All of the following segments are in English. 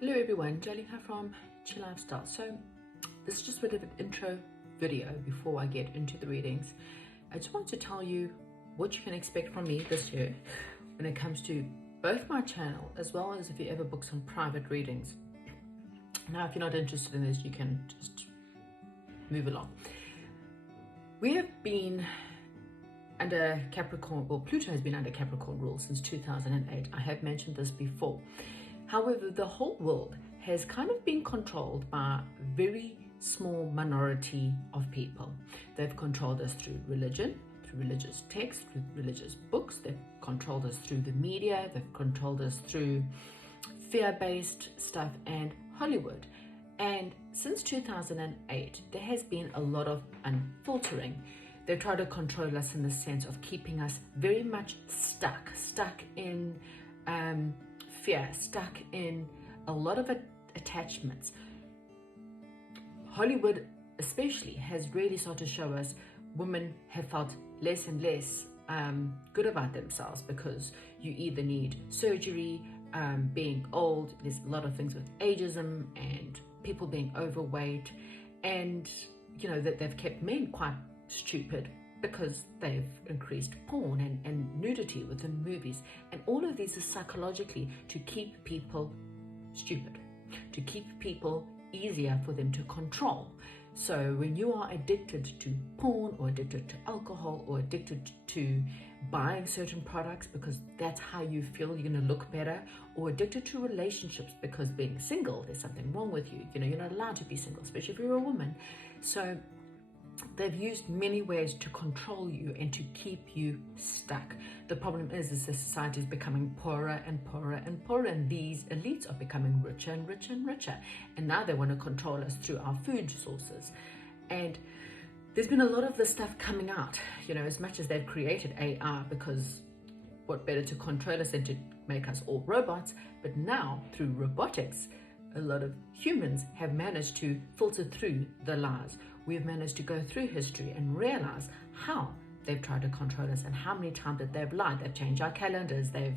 Hello everyone, Jolene Ann from Chilifestyle. So this is just a bit of an intro video before I get into the readings. I just want to tell you what you can expect from me this year when it comes to both my channel as well as if you ever book some private readings. Now if you're not interested in this, you can just move along. We have been under Capricorn, well, Pluto has been under Capricorn rule since 2008. I have mentioned this before. However, the whole world has kind of been controlled by a very small minority of people. They've controlled us through religion, through religious texts, through religious books. They've controlled us through the media. They've controlled us through fear-based stuff and Hollywood. And since 2008, there has been a lot of unfiltering. They try to control us in the sense of keeping us very much stuck in fear, stuck in a lot of attachments. Hollywood especially has really started to show us women have felt less and less good about themselves because you either need surgery, being old, there's a lot of things with ageism and people being overweight, and you know that they've kept men quite stupid because they've increased porn and nudity within movies. And all of these is psychologically to keep people stupid, to keep people easier for them to control. So when you are addicted to porn or addicted to alcohol or addicted to buying certain products because that's how you feel you're going to look better, or addicted to relationships because being single, there's something wrong with you. You know, you're not allowed to be single, especially if you're a woman. So they've used many ways to control you and to keep you stuck. The problem is the society is becoming poorer and poorer and poorer, and these elites are becoming richer and richer and richer. And now they want to control us through our food sources. And there's been a lot of this stuff coming out, you know, as much as they've created AI, because what better to control us than to make us all robots. But now through robotics, a lot of humans have managed to filter through the lies. We've managed to go through history and realize how they've tried to control us and how many times that they've lied. They've changed our calendars, they've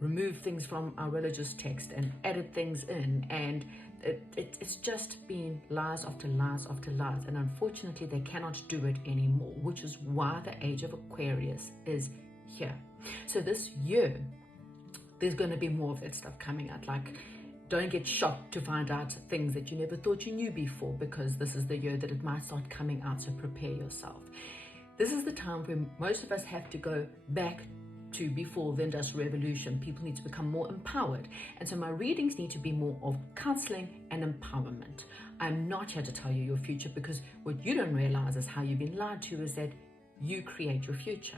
removed things from our religious text and added things in, and it's just been lies after lies after lies. And unfortunately, they cannot do it anymore, which is why the age of Aquarius is here. So this year, there's going to be more of that stuff coming out. Like, don't get shocked to find out things that you never thought you knew before, because this is the year that it might start coming out, so prepare yourself. This is the time when most of us have to go back to before the Industrial Revolution. People need to become more empowered. And so my readings need to be more of counseling and empowerment. I'm not here to tell you your future, because what you don't realize is how you've been lied to is that you create your future.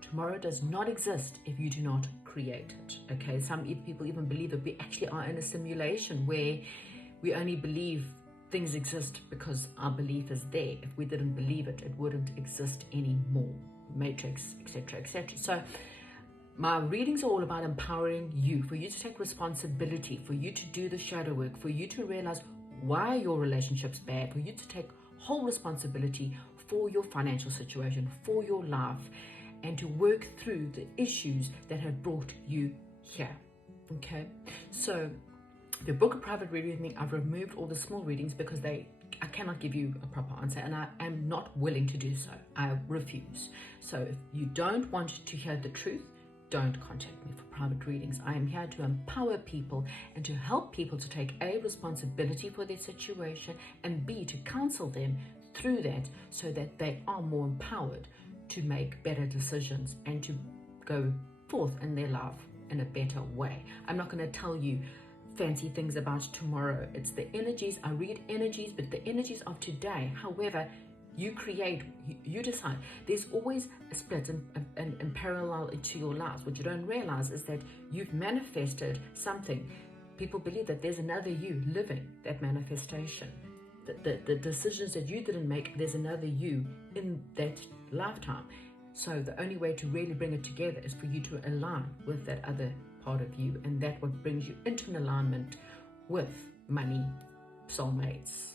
Tomorrow does not exist if you do not create it, okay? Some people even believe that we actually are in a simulation where we only believe things exist because our belief is there. If we didn't believe it, it wouldn't exist anymore. Matrix, etc., etc. So my readings are all about empowering you, for you to take responsibility, for you to do the shadow work, for you to realize why your relationship's bad, for you to take whole responsibility for your financial situation, for your life, and to work through the issues that have brought you here, okay? So if you book a private reading with me, I've removed all the small readings because I cannot give you a proper answer, and I am not willing to do so. I refuse. So if you don't want to hear the truth, don't contact me for private readings. I am here to empower people and to help people to take A, responsibility for their situation, and B, to counsel them through that so that they are more empowered to make better decisions and to go forth in their life in a better way. I'm not going to tell you fancy things about tomorrow. It's the energies. I read energies, but the energies of today. However, you create, you decide. There's always a split in parallel to your lives. What you don't realize is that you've manifested something. People believe that there's another you living that manifestation. The decisions that you didn't make, there's another you in that lifetime. So the only way to really bring it together is for you to align with that other part of you, and that what brings you into an alignment with money, soulmates,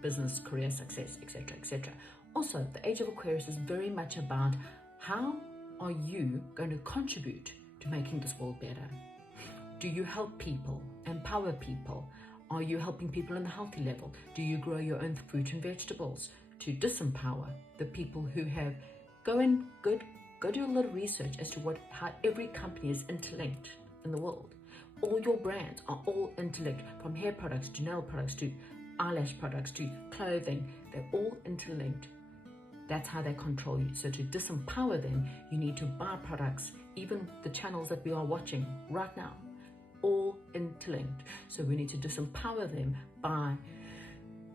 business, career success, etc., etc. Also, the age of Aquarius is very much about how are you going to contribute to making this world better. Do you help people, empower people? Are you helping people on the healthy level? Do you grow your own fruit and vegetables to disempower the people who have? Go do a little research as to how every company is interlinked in the world. All your brands are all interlinked, from hair products to nail products to eyelash products to clothing. They're all interlinked. That's how they control you. So to disempower them, you need to buy products, even the channels that we are watching right now, all interlinked. So we need to disempower them by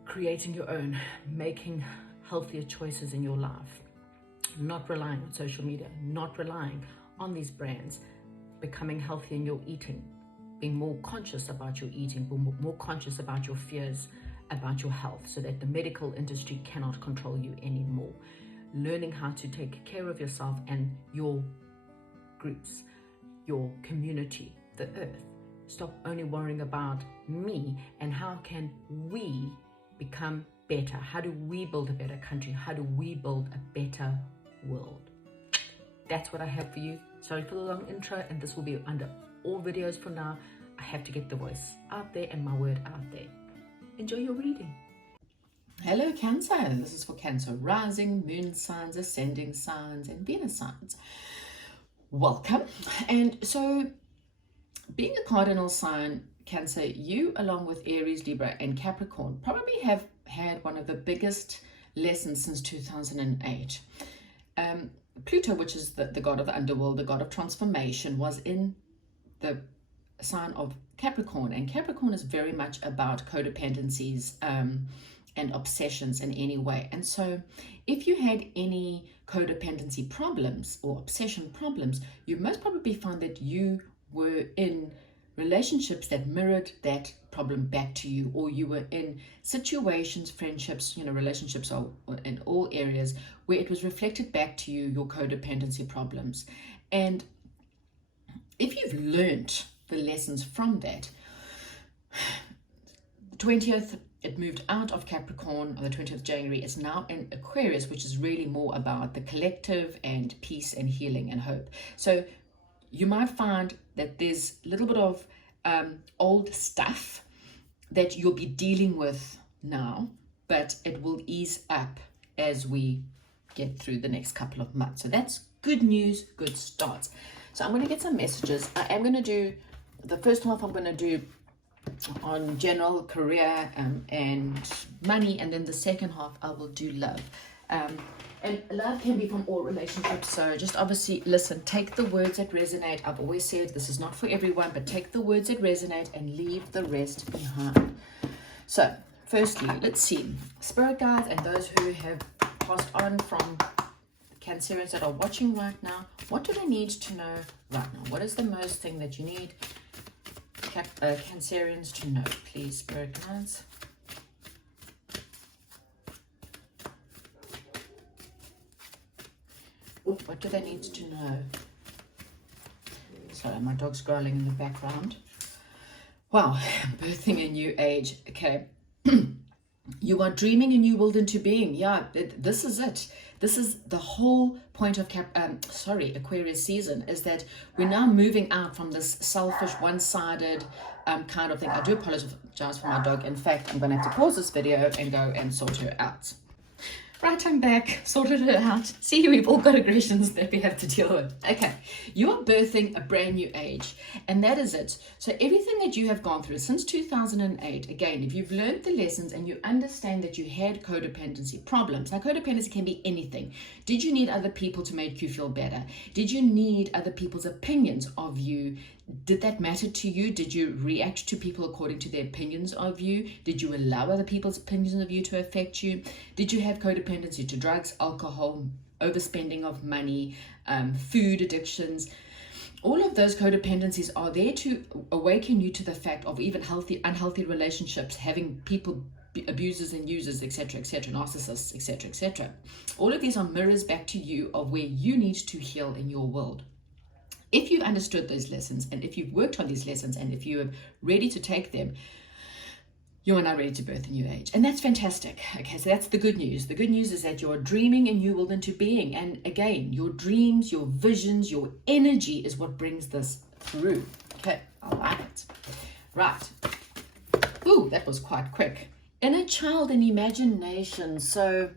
creating your own, making healthier choices in your life, not relying on social media, not relying on these brands, becoming healthy in your eating, being more conscious about your eating, more conscious about your fears about your health, so that the medical industry cannot control you anymore. Learning how to take care of yourself and your groups, your community, the earth. Stop only worrying about me and how can we become better? How do we build a better country? How do we build a better world? That's what I have for you. Sorry for the long intro, and this will be under all videos for now. I have to get the voice out there and my word out there. Enjoy your reading. Hello Cancer. This is for Cancer rising, moon signs, ascending signs, and Venus signs. Welcome. And so, being a cardinal sign, Cancer, you along with Aries, Libra, and Capricorn probably have had one of the biggest lessons since 2008. Pluto, which is the god of the underworld, the god of transformation, was in the sign of Capricorn, and Capricorn is very much about codependencies and obsessions in any way. And so if you had any codependency problems or obsession problems, you most probably found that you were in relationships that mirrored that problem back to you, or you were in situations, friendships, relationships are in all areas where it was reflected back to you, your codependency problems. And if you've learned the lessons from that, 20th, it moved out of Capricorn on the 20th of January. It's now in Aquarius, which is really more about the collective and peace and healing and hope. So you might find that there's a little bit of old stuff that you'll be dealing with now, but it will ease up as we get through the next couple of months. So that's good news, good starts. So I'm going to get some messages. I am going to do the first half, I'm going to do on general career and money, and then the second half I will do love. And love can be from all relationships, so just obviously listen, take the words that resonate. I've always said this is not for everyone, but take the words that resonate and leave the rest behind. So firstly, let's see, spirit guides and those who have passed on from Cancerians that are watching right now, what do they need to know right now? What is the most thing that you need Cancerians to know, please, spirit guides? Ooh, what do they need to know? Sorry, my dog's growling in the background. Wow, birthing a new age. Okay. You are dreaming a new world into being. Yeah, this is it. This is the whole point of Aquarius season, is that we're now moving out from this selfish, one-sided kind of thing. I do apologize for my dog. In fact, I'm going to have to pause this video and go and sort her out. Right, I'm back, sorted her out. See, we've all got aggressions that we have to deal with. Okay, you are birthing a brand new age, and that is it. So everything that you have gone through since 2008, again, if you've learned the lessons and you understand that you had codependency problems. Now, codependency can be anything. Did you need other people to make you feel better? Did you need other people's opinions of you? Did that matter to you? Did you react to people according to their opinions of you? Did you allow other people's opinions of you to affect you? Did you have codependency to drugs, alcohol, overspending of money, food addictions? All of those codependencies are there to awaken you to the fact of even unhealthy relationships, having people abusers and users, etc., narcissists, etc. All of these are mirrors back to you of where you need to heal in your world. If you've understood those lessons, and if you've worked on these lessons, and if you're ready to take them, you are now ready to birth a new age. And that's fantastic. Okay, so that's the good news. The good news is that you're dreaming a new world into being. And again, your dreams, your visions, your energy is what brings this through. Okay, all right. Right. Ooh, that was quite quick. Inner child and imagination. So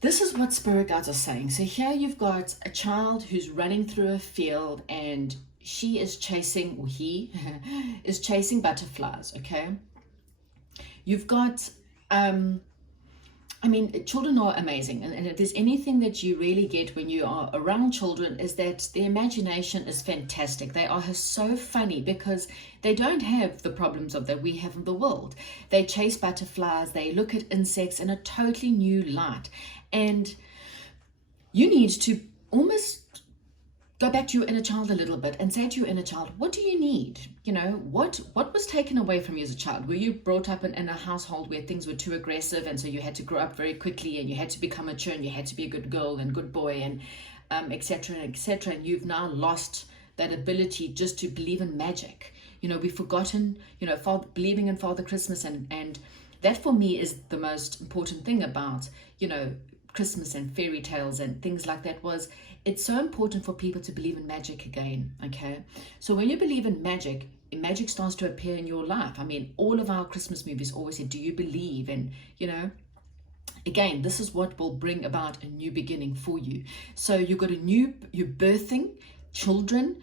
this is what spirit guides are saying. So here you've got a child who's running through a field and she is chasing, or he is chasing butterflies, okay? You've got, I mean, children are amazing. And if there's anything that you really get when you are around children is that the imagination is fantastic. They are so funny because they don't have the problems that we have in the world. They chase butterflies. They look at insects in a totally new light. And you need to almost go back to your inner child a little bit and say to your inner child, what do you need? You know, what was taken away from you as a child? Were you brought up in a household where things were too aggressive and so you had to grow up very quickly and you had to become mature and you had to be a good girl and good boy and etc. and you've now lost that ability just to believe in magic. You know, we've forgotten, you know, believing in Father Christmas and that for me is the most important thing about, you know, Christmas and fairy tales and things like that. Was it's so important for people to believe in magic again, okay? So when you believe in magic starts to appear in your life. I mean, all of our Christmas movies always say, do you believe? And, you know, again, this is what will bring about a new beginning for you. So you've got you're birthing children.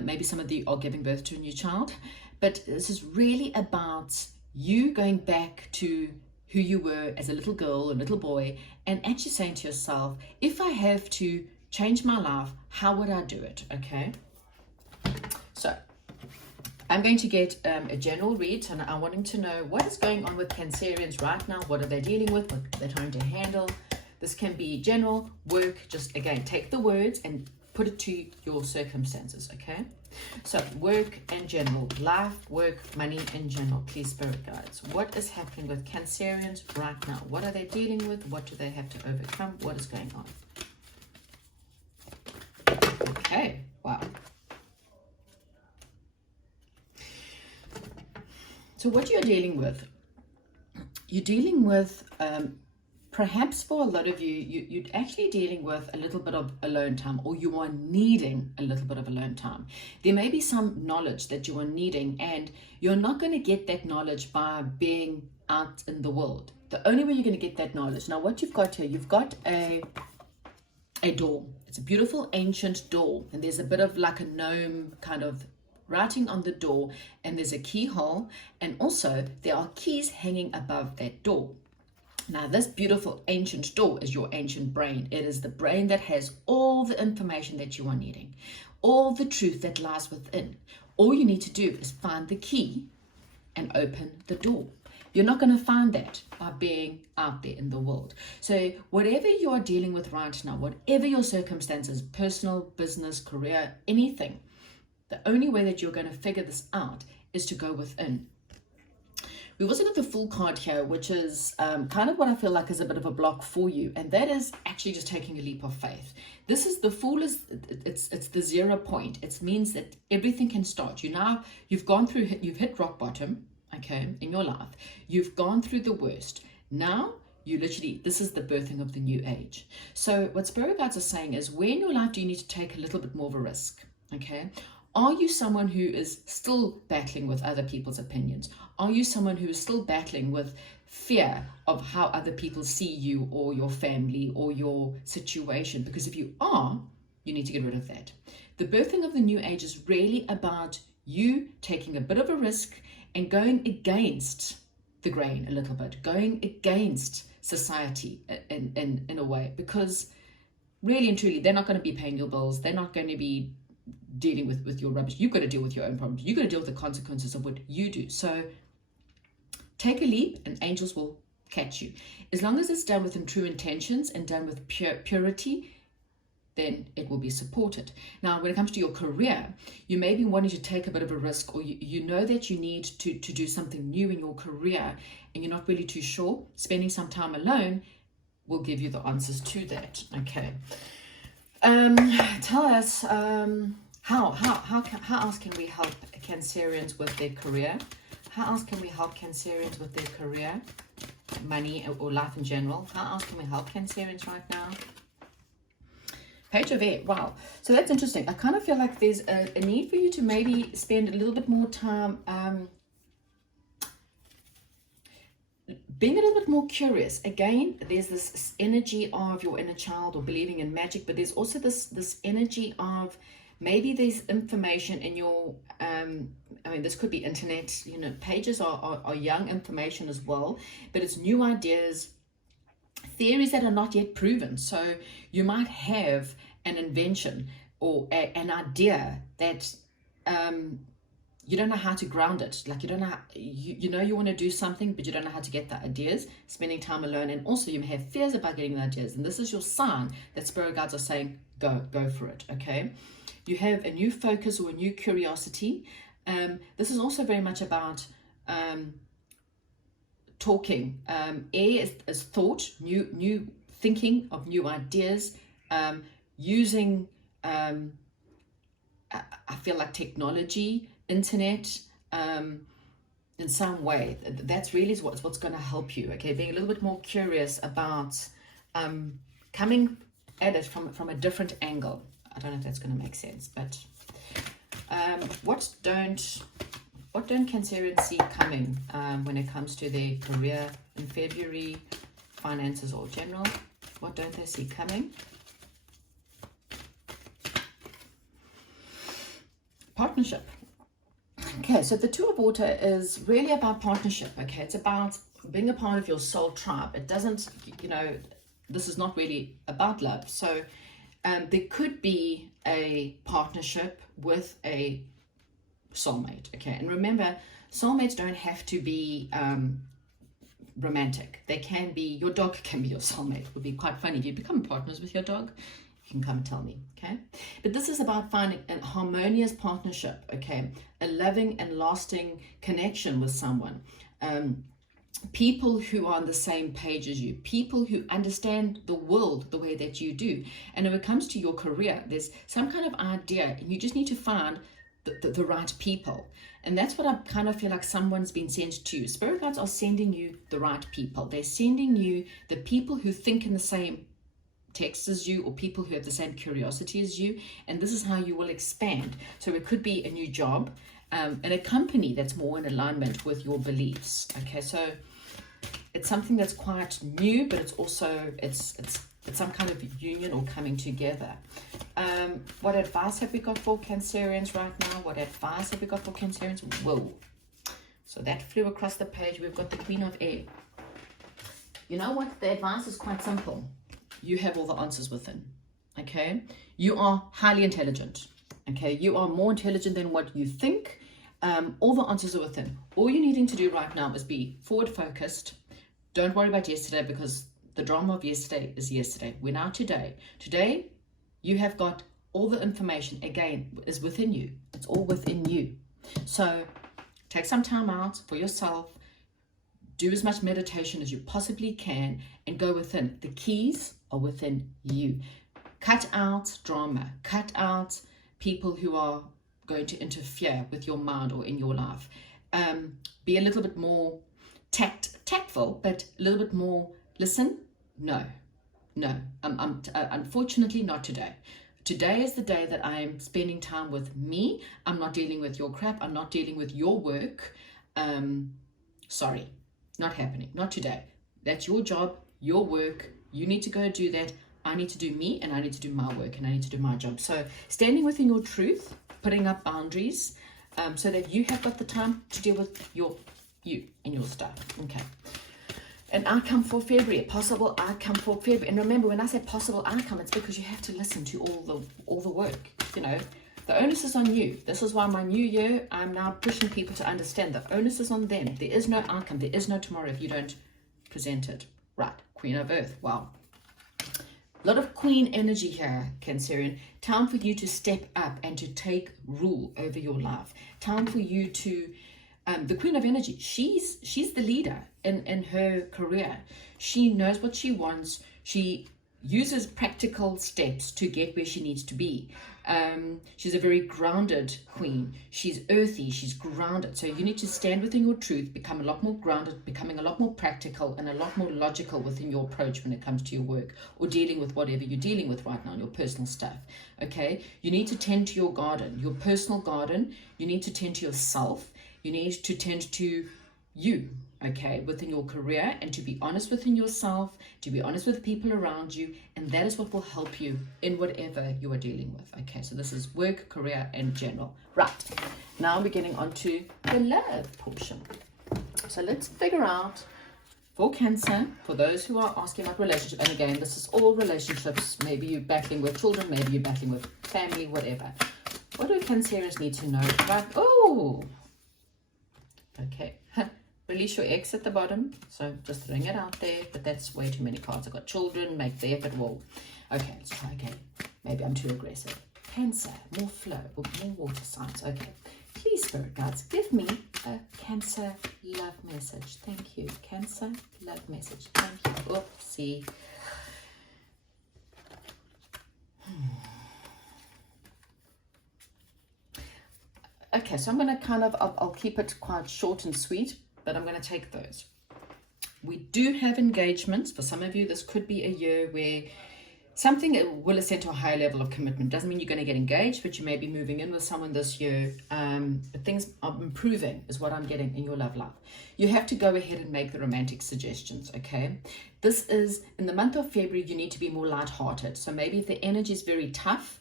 Maybe some of you are giving birth to a new child, but this is really about you going back to who you were as a little girl or little boy and actually saying to yourself, if I have to change my life, how would I do it? Okay, so I'm going to get a general read, and I'm wanting to know what is going on with Cancerians right now. What are they dealing with? What they're trying to handle? This can be general, work. Just again, take the words and put it to your circumstances. Okay, so work and general, life, work, money in general. Please, spirit guides, what is happening with Cancerians right now? What are they dealing with? What do they have to overcome? What is going on? Okay, wow. So what you're dealing with, perhaps for a lot of you're actually dealing with a little bit of alone time, or you are needing a little bit of alone time. There may be some knowledge that you are needing, and you're not going to get that knowledge by being out in the world. The only way you're going to get that knowledge. Now, what you've got here, you've got a door. It's a beautiful ancient door, and there's a bit of like a gnome kind of writing on the door, and there's a keyhole, and also there are keys hanging above that door. Now, this beautiful ancient door is your ancient brain. It is the brain that has all the information that you are needing, all the truth that lies within. All you need to do is find the key and open the door. You're not going to find that by being out there in the world. So whatever you are dealing with right now, whatever your circumstances, personal, business, career, anything, the only way that you're going to figure this out is to go within. We also got the Fool card here, which is kind of what I feel like is a bit of a block for you, and that is actually just taking a leap of faith. This is the Fool, it's the 0 point. It means that everything can start. You've gone through, you've hit rock bottom, okay, in your life. You've gone through the worst. Now this is the birthing of the new age. So what spirit guides are saying is, where in your life do you need to take a little bit more of a risk? Okay. Are you someone who is still battling with other people's opinions? Are you someone who is still battling with fear of how other people see you or your family or your situation? Because if you are, you need to get rid of that. The birthing of the new age is really about you taking a bit of a risk and going against the grain a little bit, going against society in a way, because really and truly, they're not going to be paying your bills. They're not going to be dealing with your rubbish. You've got to deal with your own problems. You've got to deal with the consequences of what you do. So take a leap and angels will catch you. As long as it's done with true intentions and done with purity, then it will be supported. Now, when it comes to your career, you may be wanting to take a bit of a risk, or you know that you need to do something new in your career and you're not really too sure. Spending some time alone will give you the answers to that. Okay. Tell us, how else can we help Cancerians with their career? How else can we help Cancerians with their career, money, or life in general? How else can we help Cancerians right now? Page of Air. Wow. So that's interesting. I kind of feel like there's a need for you to maybe spend a little bit more time being a little bit more curious. Again, there's this energy of your inner child or believing in magic, but there's also this energy of maybe there's information in your I mean, this could be internet, you know, pages are young information as well, but it's new ideas, theories that are not yet proven. So you might have an invention or an idea that you don't know how to ground it. Like you don't know, you know you want to do something, but you don't know how to get the ideas, spending time alone. And also you may have fears about getting the ideas. And this is your sign that spirit guides are saying, go for it, okay? You have a new focus or a new curiosity. This is also very much about talking. Air is thought, new thinking of new ideas, using, I feel like technology, internet, in some way. That's really what's going to help you, okay? Being a little bit more curious about coming at it from a different angle. I don't know if that's going to make sense, but what don't Cancerians see coming when it comes to their career in February, finances or general? What don't they see coming? Partnership. Okay, so the Two of Water is really about partnership, okay? It's about being a part of your soul tribe. It doesn't, you know, this is not really about love. So there could be a partnership with a soulmate, okay? And remember, soulmates don't have to be romantic. They can be, your dog can be your soulmate. It would be quite funny if you become partners with your dog. You can come tell me, okay? But this is about finding a harmonious partnership, okay? A loving and lasting connection with someone. People who are on the same page as you, people who understand the world the way that you do. And when it comes to your career, there's some kind of idea and you just need to find the right people. And that's what I kind of feel like someone's been sent to you. Spirit guides are sending you the right people. They're sending you the people who think in the same text as you, or people who have the same curiosity as you, and this is how you will expand. So it could be a new job, and a company that's more in alignment with your beliefs, okay? So it's something that's quite new, but it's also it's some kind of union or coming together. What advice have we got for Cancerians right now? What advice have we got for Cancerians? Whoa, so that flew across the page. We've got the Queen of Air. You know what, the advice is quite simple. You have all the answers within, okay? You are highly intelligent, okay? You are more intelligent than what you think. All the answers are within. All you're needing to do right now is be forward focused. Don't worry about yesterday, because the drama of yesterday is yesterday. We're now today. Today, you have got all the information, again, is within you. It's all within you. So take some time out for yourself. Do as much meditation as you possibly can and go within. The keys are within you. Cut out drama. Cut out people who are going to interfere with your mind or in your life. Be a little bit more tactful, but a little bit more listen. No. Unfortunately, not today. Today is the day that I am spending time with me. I'm not dealing with your crap. I'm not dealing with your work. Sorry. Not happening. Not today. That's your job, your work. You need to go do that. I need to do me, and I need to do my work, and I need to do my job. So standing within your truth, putting up boundaries, so that you have got the time to deal with you and your stuff. Okay. An outcome for February, a possible outcome for February. And remember, when I say possible outcome, it's because you have to listen to all the work. You know, the onus is on you. This is why my new year, I'm now pushing people to understand the onus is on them. There is no outcome. There is no tomorrow if you don't present it. Right. Queen of Earth. Wow. A lot of queen energy here, Cancerian. Time for you to step up and to take rule over your life. Time for you to, the Queen of Energy, she's the leader in her career. She knows what she wants. She uses practical steps to get where she needs to be. She's a very grounded queen. She's earthy, she's grounded. So you need to stand within your truth, become a lot more grounded, becoming a lot more practical and a lot more logical within your approach when it comes to your work or dealing with whatever you're dealing with right now, your personal stuff. Okay, you need to tend to your garden, your personal garden. You need to tend to yourself. You need to tend to you, okay, within your career, and to be honest within yourself, to be honest with people around you, and that is what will help you in whatever you are dealing with. Okay, so this is work, career, and general. Right, now we're getting on to the love portion. So let's figure out for Cancer, for those who are asking about relationship, and again, this is all relationships. Maybe you're battling with children, maybe you're battling with family, whatever. What do Cancerians need to know about? Oh, okay. Release your ex at the bottom, so just throwing it out there, but that's way too many cards. I've got children, make the effort, wall. Okay, let's try again. Maybe I'm too aggressive. Cancer, more flow, more water signs. Okay, please, Spirit Guides, give me a Cancer love message. Thank you. Cancer love message. Thank you. Oopsie. Okay, so I'm going to kind of, I'll keep it quite short and sweet, but I'm going to take those. We do have engagements. For some of you, this could be a year where something will ascend to a higher level of commitment. Doesn't mean you're going to get engaged, but you may be moving in with someone this year. But things are improving is what I'm getting in your love life. You have to go ahead and make the romantic suggestions, okay? This is, in the month of February, you need to be more lighthearted. So maybe if the energy is very tough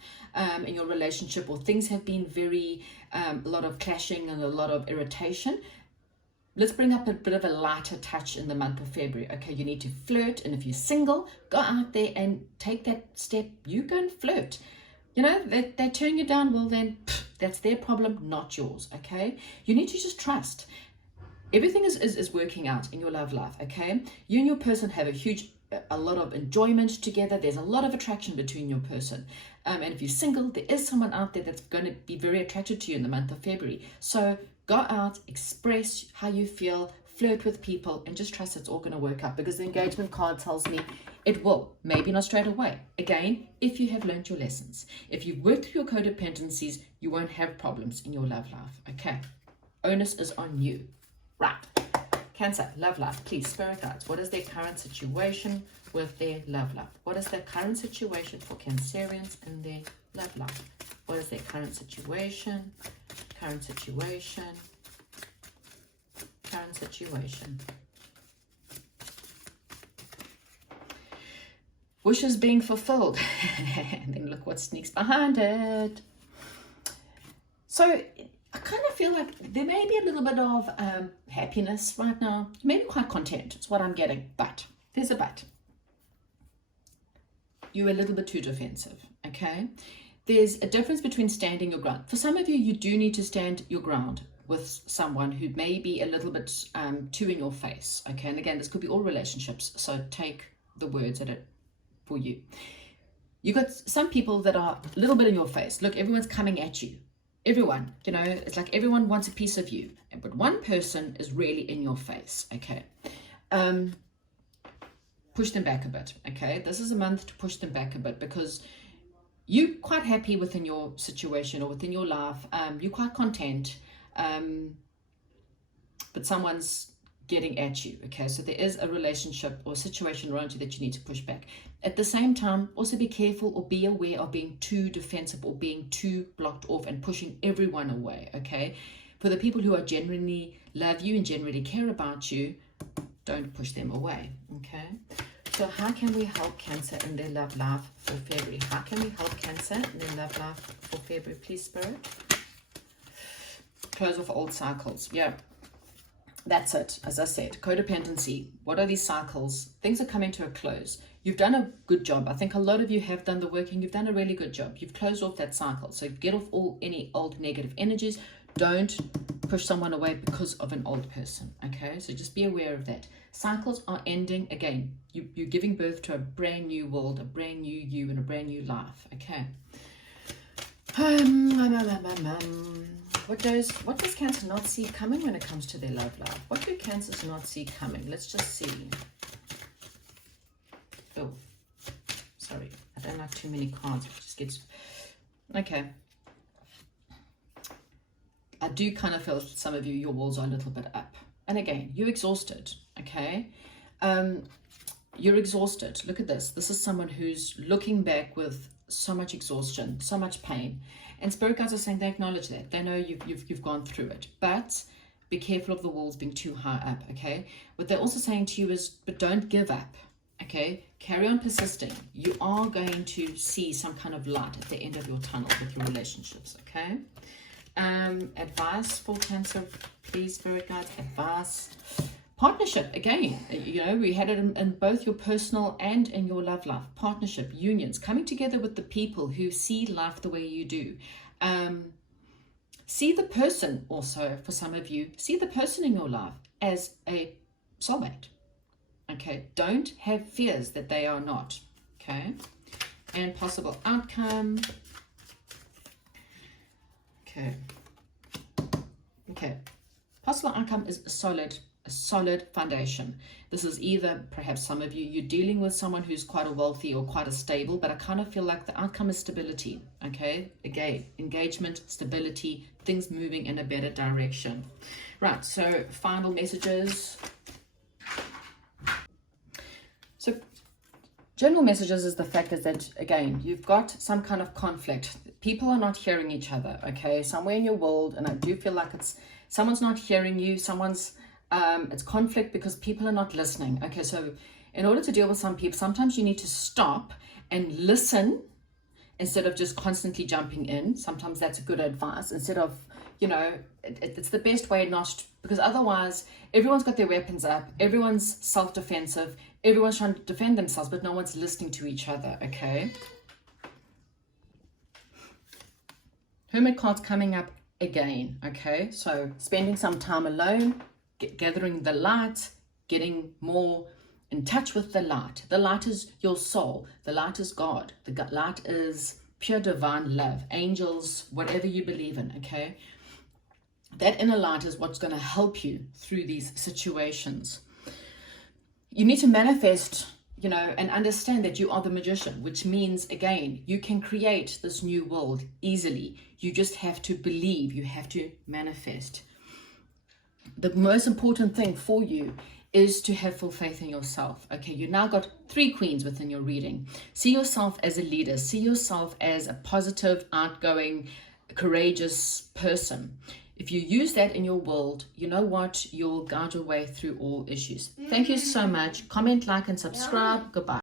in your relationship, or things have been very, a lot of clashing and a lot of irritation, let's bring up a bit of a lighter touch in the month of February. Okay, you need to flirt, and if you're single, go out there and take that step. You go and flirt. You know, they turn you down, well then, that's their problem, not yours, okay? You need to just trust. Everything is working out in your love life, okay? You and your person have a lot of enjoyment together. There's a lot of attraction between your person. And if you're single, there is someone out there that's going to be very attracted to you in the month of February. So go out, express how you feel, flirt with people, and just trust it's all going to work out, because the engagement card tells me it will. Maybe not straight away. Again, if you have learned your lessons. If you've worked through your codependencies, you won't have problems in your love life. Okay. Onus is on you. Right. Cancer, love life. Please, Spirit Guides, what is their current situation with their love life? What is their current situation for Cancerians in their love life? What is their current situation? Current situation. Current situation. Wishes being fulfilled. And then look what sneaks behind it. So I kind of feel like there may be a little bit of happiness right now. You may be quite content. It's what I'm getting. But there's a but. You're a little bit too defensive. Okay? There's a difference between standing your ground. For some of you, you do need to stand your ground with someone who may be a little bit too in your face. Okay, and again, this could be all relationships. So take the words at it for you. You got some people that are a little bit in your face. Look, everyone's coming at you. Everyone, you know, it's like everyone wants a piece of you. But one person is really in your face. Okay. Push them back a bit. Okay. This is a month to push them back a bit, because you're quite happy within your situation or within your life. You're quite content, but someone's getting at you. Okay, so there is a relationship or situation around you that you need to push back. At the same time, also be careful or be aware of being too defensive or being too blocked off and pushing everyone away. Okay, for the people who are genuinely love you and genuinely care about you, don't push them away. Okay. So how can we help Cancer in their love life for February? How can we help Cancer in their love life for February, please, Spirit? Close off old cycles. Yeah, that's it. As I said, codependency. What are these cycles? Things are coming to a close. You've done a good job. I think a lot of you have done the work, and you've done a really good job. You've closed off that cycle. So get off any old negative energies. Don't push someone away because of an old person. Okay, so just be aware of that. Cycles are ending. Again, you're giving birth to a brand new world, a brand new you, and a brand new life. Okay. What does Cancer not see coming when it comes to their love life? What do Cancers not see coming? Let's just see. Oh, don't like too many cards. It just gets... Okay. I do kind of feel some of you, your walls are a little bit up. And again, you're exhausted, okay? You're exhausted. Look at this. This is someone who's looking back with so much exhaustion, so much pain. And spirit guides are saying they acknowledge that. They know you've gone through it. But be careful of the walls being too high up, okay? What they're also saying to you is, but don't give up, okay? Carry on persisting. You are going to see some kind of light at the end of your tunnel with your relationships, okay? Advice for Cancer, please, spirit guides. Advice. Partnership, again, you know, we had it in both your personal and in your love life. Partnership, unions, coming together with the people who see life the way you do. See the person also, for some of you, see the person in your life as a soulmate. Okay, don't have fears that they are not. Okay, and possible outcome. Okay, possible outcome is a solid foundation. This is either, perhaps some of you, you're dealing with someone who's quite a wealthy or quite a stable, but I kind of feel like the outcome is stability. Okay, again, engagement, stability, things moving in a better direction. Right, so final messages. So general messages is the fact is that, again, you've got some kind of conflict. People are not hearing each other, okay? Somewhere in your world, and I do feel like someone's not hearing you, it's conflict because people are not listening. Okay, so in order to deal with some people, sometimes you need to stop and listen instead of just constantly jumping in. Sometimes that's good advice. Instead of, you know, it's the best way not, because otherwise everyone's got their weapons up, everyone's self-defensive, everyone's trying to defend themselves, but no one's listening to each other, okay? Hermit card's coming up again, okay? So spending some time alone, gathering the light, getting more in touch with the light. The light is your soul. The light is God. The light is pure divine love, angels, whatever you believe in, okay? That inner light is what's going to help you through these situations. You need to manifest, you know, and understand that you are the magician, which means, again, you can create this new world easily. You just have to believe. You have to manifest. The most important thing for you is to have full faith in yourself. Okay, you now got 3 queens within your reading. See yourself as a leader. See yourself as a positive, outgoing, courageous person. If you use that in your world, you know what? You'll guide your way through all issues. Thank you so much. Comment, like, and subscribe. Goodbye.